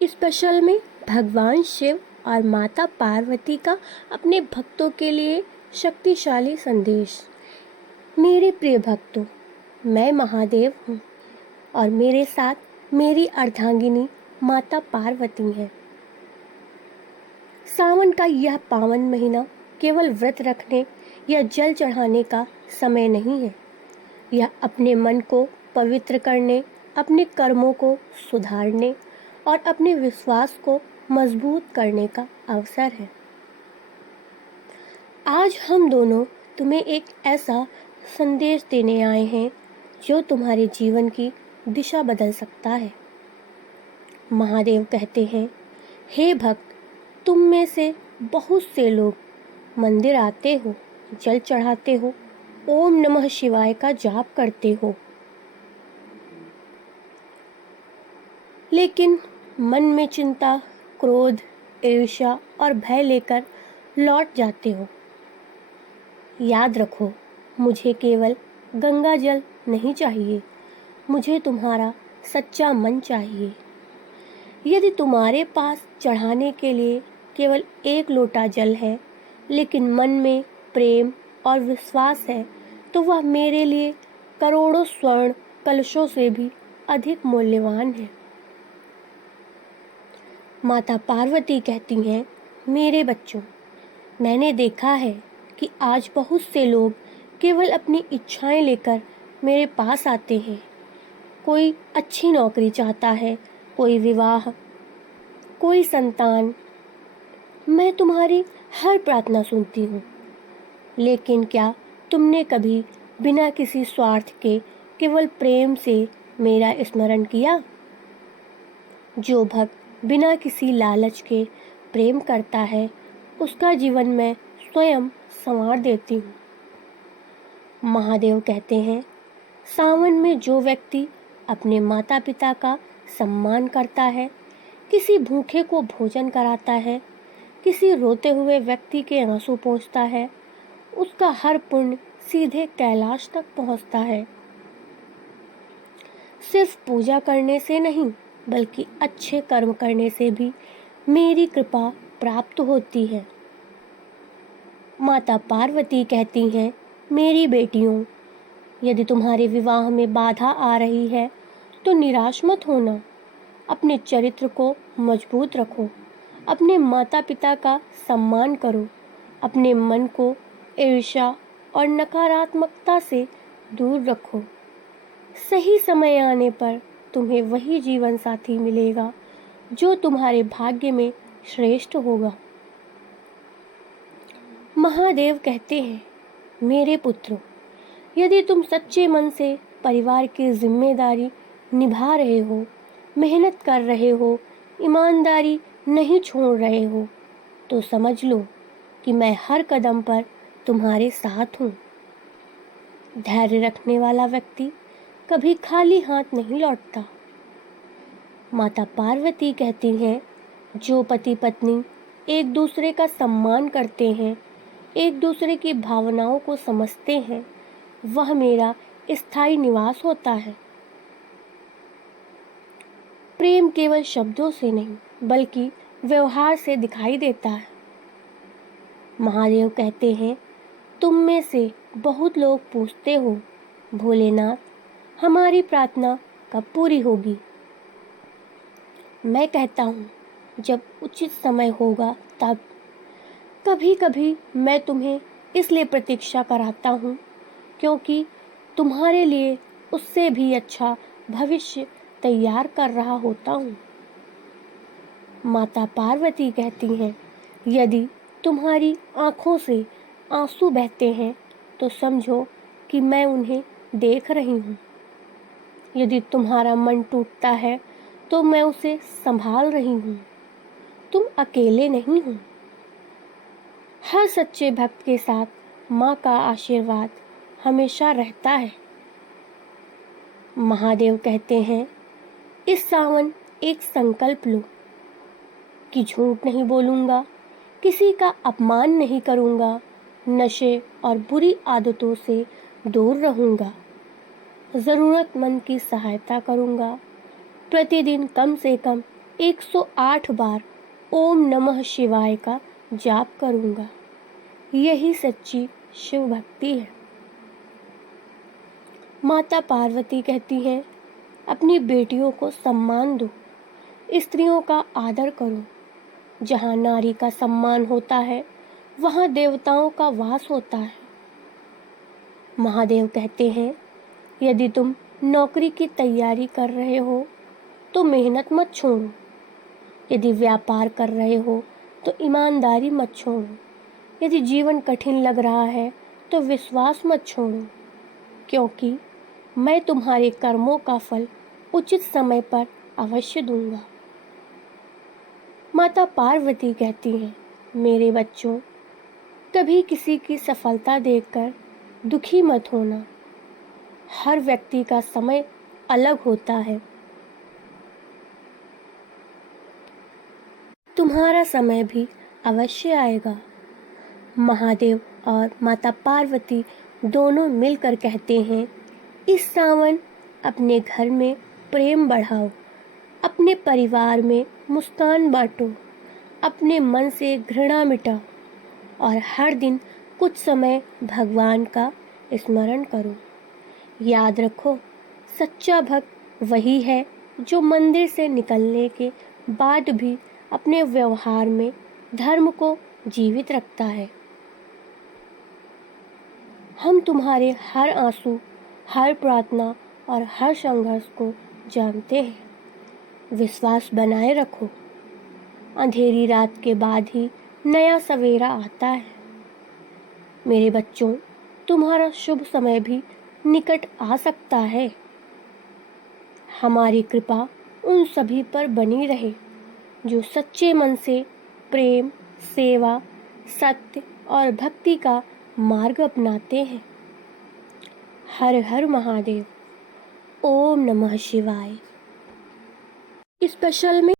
Special में भगवान शिव और माता पार्वती का अपने भक्तों के लिए शक्तिशाली संदेश। मेरे प्रिय भक्तों, मैं महादेव हूँ और मेरे साथ मेरी अर्धांगिनी माता पार्वती है। सावन का यह पावन महीना केवल व्रत रखने या जल चढ़ाने का समय नहीं है। यह अपने मन को पवित्र करने, अपने कर्मों को सुधारने और अपने विश्वास को मजबूत करने का अवसर है। आज हम दोनों तुम्हें एक ऐसा संदेश देने आए हैं जो तुम्हारे जीवन की दिशा बदल सकता है। महादेव कहते हैं, हे भक्त, तुम में से बहुत से लोग मंदिर आते हो, जल चढ़ाते हो, ओम नमः शिवाय का जाप करते हो, लेकिन मन में चिंता, क्रोध, ईर्ष्या और भय लेकर लौट जाते हो। याद रखो, मुझे केवल गंगा जल नहीं चाहिए, मुझे तुम्हारा सच्चा मन चाहिए। यदि तुम्हारे पास चढ़ाने के लिए केवल एक लोटा जल है, लेकिन मन में प्रेम और विश्वास है, तो वह मेरे लिए करोड़ों स्वर्ण कलशों से भी अधिक मूल्यवान है। माता पार्वती कहती हैं, मेरे बच्चों, मैंने देखा है कि आज बहुत से लोग केवल अपनी इच्छाएं लेकर मेरे पास आते हैं। कोई अच्छी नौकरी चाहता है, कोई विवाह, कोई संतान। मैं तुम्हारी हर प्रार्थना सुनती हूँ, लेकिन क्या तुमने कभी बिना किसी स्वार्थ के केवल प्रेम से मेरा स्मरण किया? जो भक्त बिना किसी लालच के प्रेम करता है, उसका जीवन मैं स्वयं संवार देती हूँ। महादेव कहते हैं, सावन में जो व्यक्ति अपने माता पिता का सम्मान करता है, किसी भूखे को भोजन कराता है, किसी रोते हुए व्यक्ति के आंसू पोंछता है, उसका हर पुण्य सीधे कैलाश तक पहुँचता है। सिर्फ पूजा करने से नहीं, बल्कि अच्छे कर्म करने से भी मेरी कृपा प्राप्त होती है। माता पार्वती कहती हैं, मेरी बेटियों, यदि तुम्हारे विवाह में बाधा आ रही है तो निराश मत होना। अपने चरित्र को मजबूत रखो, अपने माता पिता का सम्मान करो, अपने मन को ईर्ष्या और नकारात्मकता से दूर रखो। सही समय आने पर तुम्हें वही जीवन साथी मिलेगा जो तुम्हारे भाग्य में श्रेष्ठ होगा। महादेव कहते हैं, मेरे पुत्रों, यदि तुम सच्चे मन से परिवार की जिम्मेदारी निभा रहे हो, मेहनत कर रहे हो, ईमानदारी नहीं छोड़ रहे हो, तो समझ लो कि मैं हर कदम पर तुम्हारे साथ हूँ। धैर्य रखने वाला व्यक्ति कभी खाली हाथ नहीं लौटता। माता पार्वती कहती हैं, जो पति पत्नी एक दूसरे का सम्मान करते हैं, एक दूसरे की भावनाओं को समझते हैं, वह मेरा स्थायी निवास होता है। प्रेम केवल शब्दों से नहीं, बल्कि व्यवहार से दिखाई देता है। महादेव कहते हैं, तुम में से बहुत लोग पूछते हो, भोलेनाथ, हमारी प्रार्थना कब पूरी होगी? मैं कहता हूँ, जब उचित समय होगा तब। कभी कभी मैं तुम्हें इसलिए प्रतीक्षा कराता हूँ क्योंकि तुम्हारे लिए उससे भी अच्छा भविष्य तैयार कर रहा होता हूँ। माता पार्वती कहती हैं, यदि तुम्हारी आँखों से आंसू बहते हैं तो समझो कि मैं उन्हें देख रही हूँ। यदि तुम्हारा मन टूटता है तो मैं उसे संभाल रही हूँ। तुम अकेले नहीं हो। हर सच्चे भक्त के साथ माँ का आशीर्वाद हमेशा रहता है। महादेव कहते हैं, इस सावन एक संकल्प लो कि झूठ नहीं बोलूँगा, किसी का अपमान नहीं करूँगा, नशे और बुरी आदतों से दूर रहूँगा, ज़रूरतमंद की सहायता करूँगा, प्रतिदिन कम से कम 108 बार ओम नमः शिवाय का जाप करूँगा। यही सच्ची शिव भक्ति है। माता पार्वती कहती हैं, अपनी बेटियों को सम्मान दो, स्त्रियों का आदर करो। जहाँ नारी का सम्मान होता है वहाँ देवताओं का वास होता है। महादेव कहते हैं, यदि तुम नौकरी की तैयारी कर रहे हो तो मेहनत मत छोड़ो। यदि व्यापार कर रहे हो तो ईमानदारी मत छोड़ो। यदि जीवन कठिन लग रहा है तो विश्वास मत छोड़ो, क्योंकि मैं तुम्हारे कर्मों का फल उचित समय पर अवश्य दूंगा। माता पार्वती कहती हैं, मेरे बच्चों, कभी किसी की सफलता देखकर दुखी मत होना। हर व्यक्ति का समय अलग होता है। तुम्हारा समय भी अवश्य आएगा। महादेव और माता पार्वती दोनों मिलकर कहते हैं, इस सावन अपने घर में प्रेम बढ़ाओ, अपने परिवार में मुस्कान बांटो, अपने मन से घृणा मिटाओ और हर दिन कुछ समय भगवान का स्मरण करो। याद रखो, सच्चा भक्त वही है जो मंदिर से निकलने के बाद भी अपने व्यवहार में धर्म को जीवित रखता है। हम तुम्हारे हर आंसू, हर प्रार्थना और हर संघर्ष को जानते हैं। विश्वास बनाए रखो। अंधेरी रात के बाद ही नया सवेरा आता है। मेरे बच्चों, तुम्हारा शुभ समय भी निकट आ सकता है। हमारी कृपा उन सभी पर बनी रहे जो सच्चे मन से प्रेम, सेवा, सत्य और भक्ति का मार्ग अपनाते हैं। हर हर महादेव। ओम नमः शिवाय। स्पेशल में